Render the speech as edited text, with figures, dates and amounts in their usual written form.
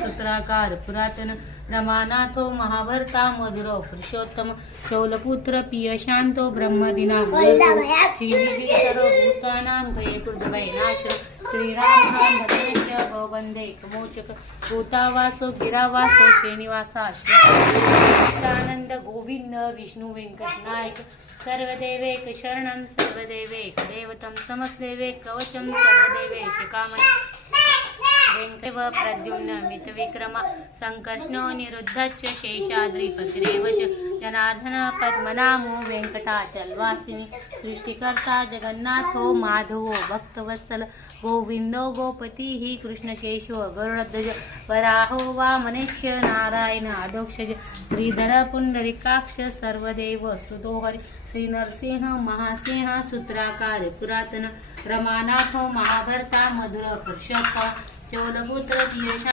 सूत्राकार पुरातन रमानाथो महाभर्ता मधुर पुरुषोत्तम शौलपुत्र पियशांतो ब्रह्मदिना श्रीनिधि सर्वभूतानां भये कृतभयनाश श्रीराम भद्रेश भवबंधे कमोचक भूतावासो गिरावासो श्रीनिवासा श्रीआनंद गोविंद विष्णु वेंकटनायक सर्वदेवेक शरणं सर्वदेवेक दैवतं समस्देवेक कवचं सर्वदेवेश कामं वेंकटेव प्रद्युम्न मितविक्रम संकर्षणो निरुद्धश्च शेषाद्रिपतिरेव च जनार्दन पद्मनामो वेंकटाचलवासिनी सृष्टिकर्ता जगन्नाथो माधवो भक्तवत्सल गोविंदो गोपतिः कृष्णकेशव गरुडध्वज वराहो वामनेश्य नारायण अधोक्षज श्रीधर पुंडरीकाक्ष सर्वदेव स्तुतो हरि श्री नरसिंह महासिंह सूत्राकार पुरातन रमानाथ महाभर्ता मधुर पुरुषोत्तम चौलपुत्र पियशा